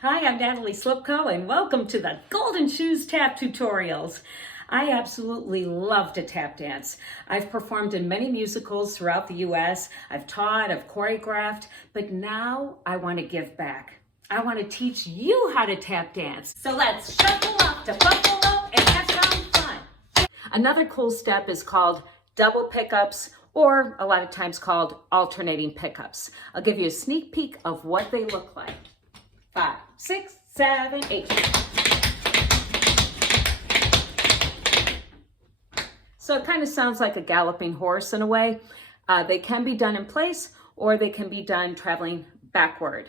Hi, I'm Natalie Slipko and welcome to the Golden Shoes Tap Tutorials. I absolutely love to tap dance. I've performed in many musicals throughout the U.S. I've taught, I've choreographed, but now I want to give back. I want to teach you how to tap dance. So let's shuffle up to buffalo and have some fun. Another cool step is called double pickups, or a lot of times called alternating pickups. I'll give you a sneak peek of what they look like. 5, 6, 7, 8. So it kind of sounds like a galloping horse in a way. They can be done in place, or they can be done traveling backward.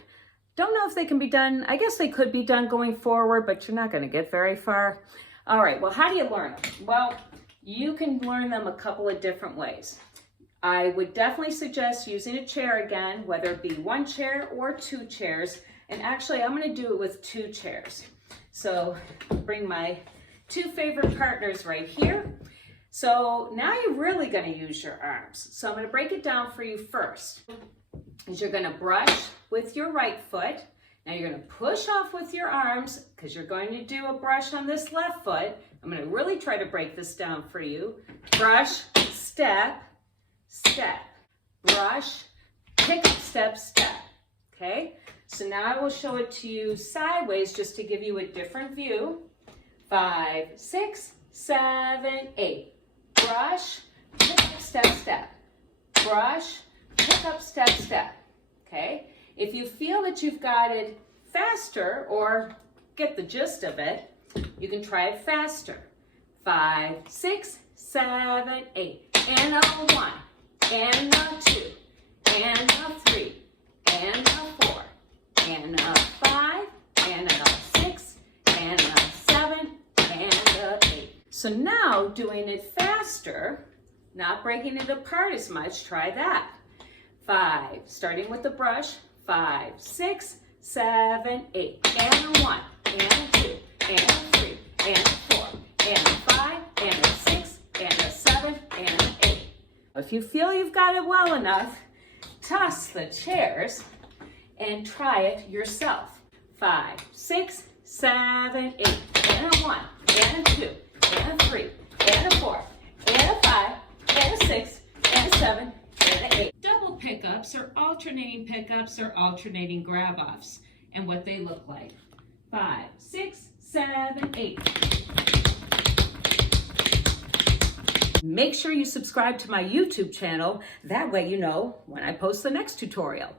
Don't know if they can be done, I guess they could be done going forward, but you're not going to get very far. All right, well, how do you learn them? Well, you can learn them a couple of different ways. I would definitely suggest using a chair again, whether it be one chair or two chairs. And actually, I'm going to do it with two chairs. So bring my two favorite partners right here. So now you're really going to use your arms. So I'm going to break it down for you first. Is you're going to brush with your right foot. Now you're going to push off with your arms because you're going to do a brush on this left foot. I'm going to really try to break this down for you. Brush, step, step, brush, pick up, step, step. Okay? So now I will show it to you sideways just to give you a different view. 5, 6, 7, 8. Brush, pick up, step, step. Brush, pick up, step, step. Okay? If you feel that you've got it faster or get the gist of it, you can try it faster. 5, 6, 7, 8. And a 1, and a 2, and a 3, and a 4. And a 5, and a 6, and a 7, and a 8. So now doing it faster, not breaking it apart as much, try that. 5, starting with the brush, 5, 6, 7, 8. And a 1, and a 2, and a 3, and a 4, and a 5, and a 6, and a 7, and an 8. If you feel you've got it well enough, toss the chairs and try it yourself. 5, 6, 7, 8, and a 1, and a 2, and a 3, and a 4, and a 5, and a 6, and a 7, and an 8. Double pickups or alternating Graboffs, and what they look like. 5, 6, 7, 8. Make sure you subscribe to my YouTube channel. That way you know when I post the next tutorial.